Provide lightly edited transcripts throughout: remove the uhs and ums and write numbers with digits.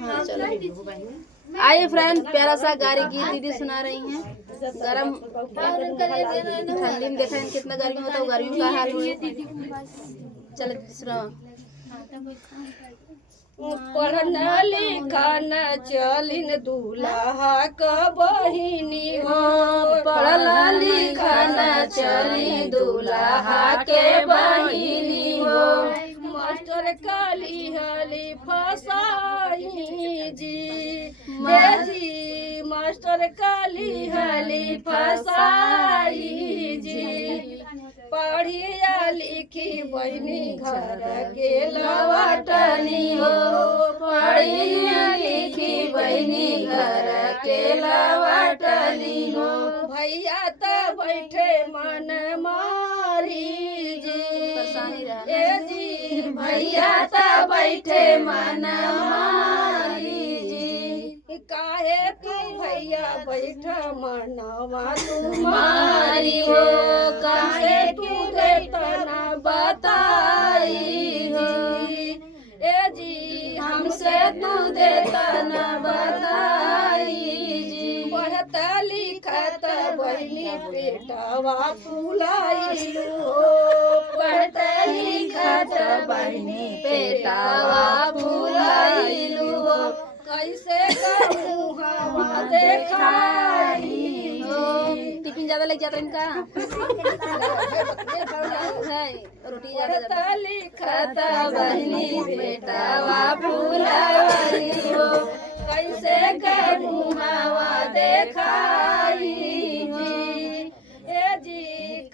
हाँ चलो। आइए फ्रेंड, प्यारा सा गारी गीत दीदी सुना रही हैं। गरम ठंडी में देखा कितना गर्मी होता है, गर्मी का हाल हुई। चलो दीदी सुनाओ। पढ़ना लिखना चलिन दूल्हा का बहिनी हो। पढ़ला लिखना चली दूल्हा के बहिनी हो। मास्टर काली हली फसाई जी जी, मास्टर काली हली फसाई जी। पढ़िया लिखी बहनी घर के लवटनी हो। पढ़िया लिखी बहनी घर के लवटनी हो। भैया तो बैठे मन मारी जी ए जी, भैया तो बैठे मन मारी जी। काहे तू भैया बैठ मनवा तुम्हारी हो। काहे तू देतना बताई हो। ए जी, हमसे तू देतना बताई जी। पढ़ता लिखत बहनी पेटवा फुलाइलू हो। पढ़ता लिखत बहनी पेटवा फुलाइलू हो। कैसे करूँ हवा देखाई हो। टिफिन ज्यादा लग जाता इनका है, रोटी ज्यादा। लिखत बहनी बेटावा फुलावाली हो। कैसे करूँ हवा देखाई जी ए जी,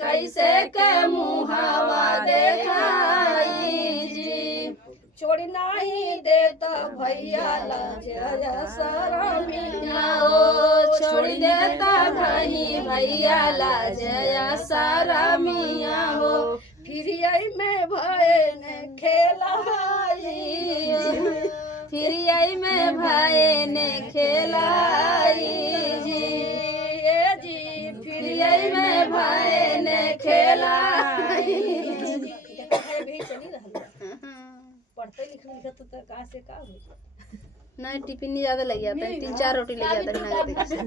कैसे के मुहावा देखाई जी। छोड़ नहीं देता भैया लाज शरमिया हो। छोड़ देता भाई भैया लाज शरमिया हो। फिर यही में भय ने खेलाई, फिर यही में भाई ने खेलाई जी ए जी। फिर यही में भाई ने खेलाई। पढ़ते लिखते तो कहाँ से का हो। नहीं टिफिन नहीं ज्यादा लग जाता है, 3-4 रोटी ले जाता है।